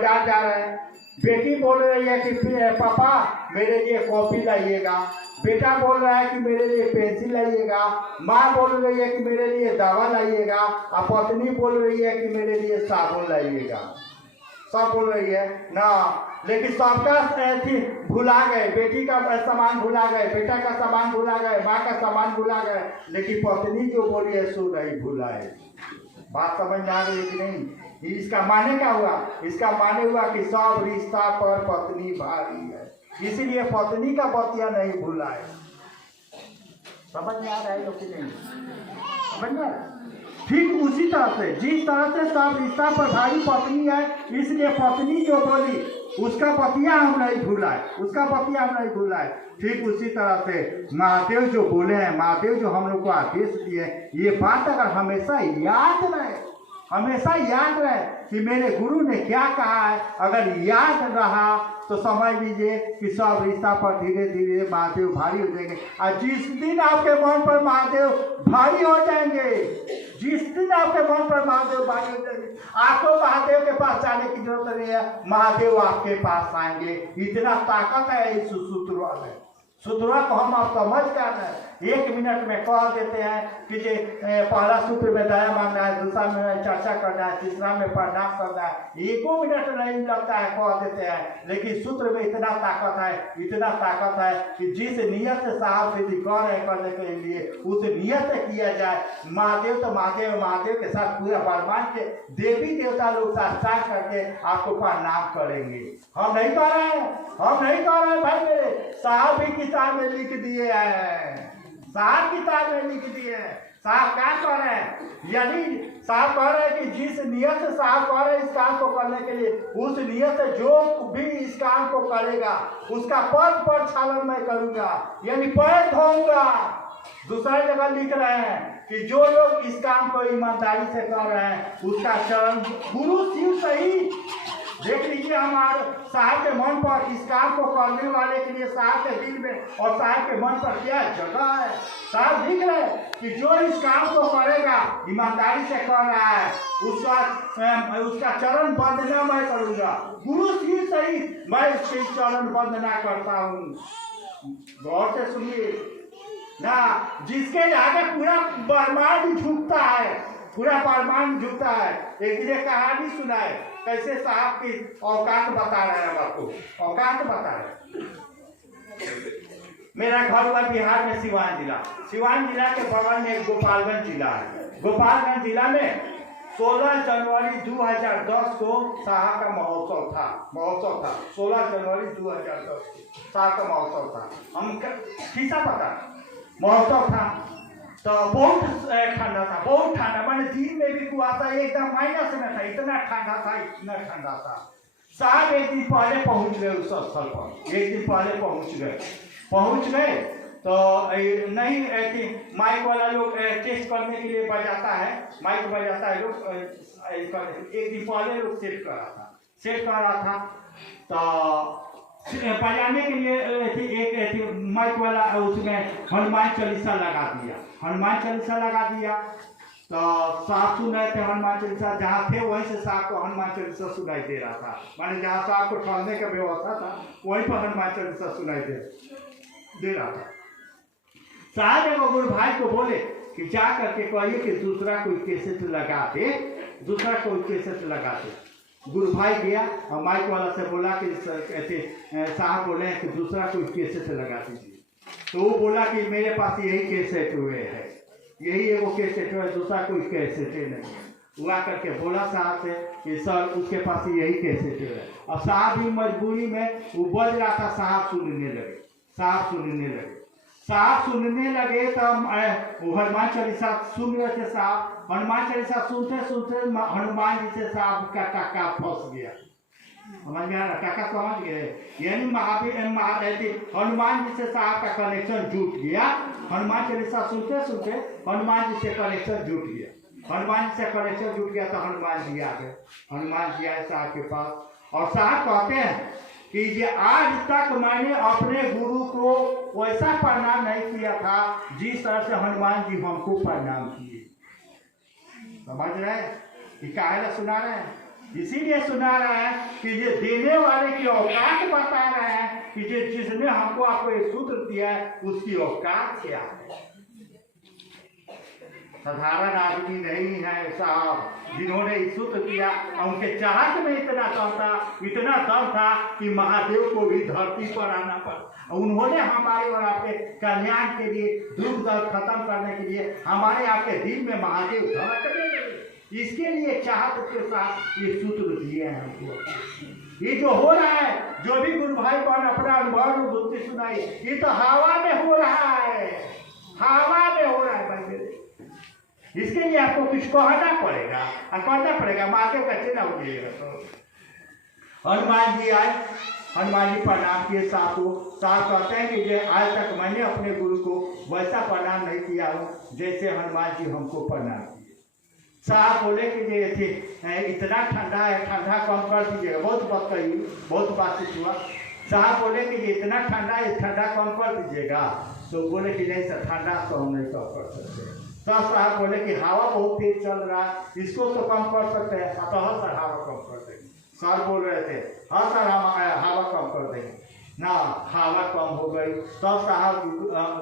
बाजार जा रहे हैं, बेटी बोल रही है कि पापा मेरे लिए कॉपी लाइएगा, बेटा बोल रहा है कि मेरे लिए पेंसिल लाइएगा, माँ बोल रही है कि मेरे लिए दवा लाइएगा, और पत्नी बोल रही है कि मेरे लिए साबुन लाइएगा। सब बोल रही है ना, लेकिन सबका थी भुला गए, बेटी का सामान भुला गए, बेटा का सामान भुला गए, माँ का सामान भुला गए, लेकिन पत्नी जो बोली है सो नहीं भुलाए। बात समझ में आ रही है कि नहीं? इसका माने क्या हुआ? इसका माने हुआ कि सब रिश्ता पर पत्नी भारी है, इसलिए पत्नी का बतिया नहीं भुलाए। समझ में आ रहा है कि नहीं? समझ में? ठीक उसी तरह से जिस तरह से सब रिश्ता पर भारी पत्नी है, इसलिए पत्नी जो बोली उसका पतिया हम नहीं भुलाए, उसका पतिया हम नहीं भुलाए। ठीक उसी तरह से महादेव जो बोले हैं, महादेव जो हम लोग को आदेश दिए, ये बात अगर हमेशा याद रहे, हमेशा याद रहे कि मेरे गुरु ने क्या कहा है, अगर याद रहा तो समझ लीजिए कि सब रिश्ता पर धीरे धीरे महादेव भारी हो जाएंगे। और जिस दिन आपके मन पर महादेव भारी हो जाएंगे, जिस दिन आपके मन पर महादेव भारी हो जाएंगे, आपको महादेव के पास जाने की जरूरत नहीं है, महादेव आपके पास आएंगे। इतना ताकत है इस सूत्र में। सूत्रों को हम आप समझ कर 1 मिनट में कह देते हैं कि जे पहला सूत्र में दया मांगना है, दूसरा में चर्चा करना है, तीसरा में प्रणाम करना है, 1 मिनट नहीं लगता है, कह देते हैं। लेकिन सूत्र में इतना ताकत है, इतना ताकत है कि जिस नियत से साहब विधि कर रहे करने के लिए उस नियत से किया जाए। महादेव तो महादेव, महादेव के साथ पूरा ब्रह्मांड के देवी देवता लोग साक्षात करके आपको प्रणाम करेंगे। हम नहीं कर रहे हैं, हम नहीं कर रहे हैं भाई मेरे। साहब भी किताब में लिख दिए हैं, साहब किताब में लिख दिए हैं। साहब क्या कह रहे हैं? यानी साहब कह रहे हैं कि जिस नियत से साहब कह रहे हैं इस काम को करने के लिए, उस नियत से जो भी इस काम को करेगा उसका पद पर छालन मैं करूंगा, यानी पैर धोऊंगा। दूसरा जगह लिख रहे हैं कि जो लोग इस काम को ईमानदारी से कर रहे हैं उसका चरण गुरु शिव सही। देख लीजिए हमारे साहब के मन पर इस काम को करने वाले के लिए साहब के दिल में और साहब के मन पर क्या जगह है। साहब दिख रहे कि जो इस काम को करेगा ईमानदारी से कर रहा है उसका चरण वंदना मैं करूंगा। गुरु जी सही मैं उसके चरण वंदना करता हूँ। गौर से सुनिए ना, जिसके आगे पूरा ब्रह्मांड झुकता है, पूरा ब्रह्मांड झुकता है। एक दिन कहानी सुनाए कैसे साहब की औकात बता रहे हैं, आपको औकात बता रहे। मेरा घर हुआ बिहार में सिवान जिला, सिवान जिला के बगल में गोपालगंज जिला है। गोपालगंज जिला में 16 जनवरी 2010 को साहब का महोत्सव था। 16 जनवरी 2010 को साहब का महोत्सव था। हम किसा पता महोत्सव था तो बहुत ठंडा था, बहुत ठंडा, मैंने दिन में भी कुआसा एकदम माइनस में था, इतना ठंडा था, इतना ठंडा था। साहब एक दिन पहले पहुंच गए उस स्थल पर, एक दिन पहले पहुंच गए तो नहीं ऐसी माइक वाला लोग टेस्ट करने के लिए बजाता है, माइक बजाता है लोग, एक दिन पहले लोग सेट कर रहा था तो बजाने के लिए एक माइक वाला उसमें हनुमान चालीसा लगा दिया तो साहब सुन रहे थे हनुमान चालीसा। जहाँ थे वहीं से साहब को हनुमान चालीसा सुनाई दे रहा था, माने जहाँ साहब को ठहरने का व्यवस्था था वहीं पर हनुमान चालीसा सुनाई दे रहा था। साहब एगो गुरु भाई को बोले कि जा करके कहिए कि दूसरा कोई कैसेट लगा दे। गुरु भाई गया और माइक वाला से बोला कि साहब बोले हैं कि दूसरा कोई कैसेट लगा दीजिए। तो वो बोला कि मेरे पास यही कैसेट हुए है, यही एगो कैसेट हुआ, दूसरा कोई कैसेट नहीं। हुआ करके बोला साहब से कि सर उसके पास यही कैसेट है। और साहब भी मजबूरी में वो बज रहा था, साहब सुनने लगे तो हनुमान चालीसा सुन रहे थे। साहब हनुमान चालीसा सुनते हनुमान जी से साहब का टक्का फंस गया। समझ में आ रहा? टक्का समझ गए, यानी हनुमान जी से साहब का कनेक्शन जुट गया। हनुमान चालीसा सुनते हनुमान जी से कनेक्शन जुट गया। तो हनुमान जी आ गए, हनुमान जी आए साहब के पास और साहब कहते हैं कि ये आज तक मैंने अपने गुरु को वैसा प्रणाम नहीं किया था जिस तरह से हनुमान जी हमको प्रणाम किए। समझ रहे हैं कि काहे ला सुना रहे हैं? इसीलिए सुना रहा है कि ये देने वाले की औकात बता रहा है कि जिसने हमको आपको ये सूत्र दिया है उसकी औकात क्या है। साधारण आदमी नहीं है साहब जिन्होंने इस सूत्र दिया। उनके चाहत में इतना दम था कि महादेव को भी धरती पर आना पड़ा। उन्होंने हमारे और आपके कल्याण के लिए, दुख दर्द खत्म करने के लिए हमारे आपके दिल में महादेव धड़कने लगे। इसके लिए चाहत के साथ ये सूत्र दिए हैं हमको। ये जो हो रहा है, जो भी गुरु भाई बहन अपना अनुभव बुद्धि सुनाई, ये तो हवा में हो रहा है, हवा में हो रहा है भाई मेरे। इसके लिए आपको कुछ कहना पड़ेगा और करना पड़ेगा। महादेव का चेला हो जाइएगा। तो हनुमान जी आए, हनुमान जी प्रणाम किए साथ कहते हैं कि आज तक मैंने अपने गुरु को वैसा प्रणाम नहीं किया हूँ जैसे हनुमान जी हमको प्रणाम किए। साहब बोले कि ये इतना ठंडा है, ठंडा कम कर दीजिएगा। बहुत बात कही, बहुत बातचीत हुआ। साहब बोले कि ये इतना ठंडा है, ठंडा कम कर दीजिएगा। तो बोले कि नहीं सर, ठंडा तो हम नहीं कम कर सकते। साहब बोले कि हवा बहुत तेज चल रहा है, इसको तो कम कर सकते हैं। तो हाँ सर, हवा कम कर देंगे। सर बोल रहे थे हाँ सर, हम हवा कम कर देंगे ना। हवा कम हो गई। तब साहब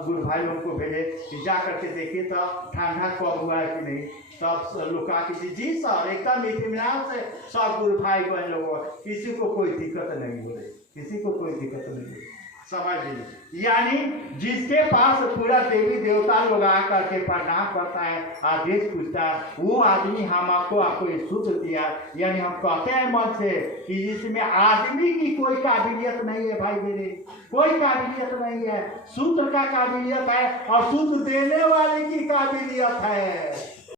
गुरु भाई लोग को भेजे कि जा करके देखिए तो ठंडा कम हुआ है कि नहीं। तब लुका कि जी सर, एकदम इत्मीनान से सब गुरु भाई बहन लोग, किसी को कोई दिक्कत नहीं हो रही, किसी को कोई दिक्कत नहीं हो रही। समझ लीजिए, यानी जिसके पास पूरा देवी देवता लोग आकर के प्रणाम करता है, आदेश पूछता है, वो आदमी हम आपको ये सूत्र दिया। यानी हम कहते हैं मन से कि जिसमें आदमी की कोई काबिलियत नहीं है भाई मेरे, कोई काबिलियत नहीं है। सूत्र का काबिलियत है और सूत्र देने वाले की काबिलियत है।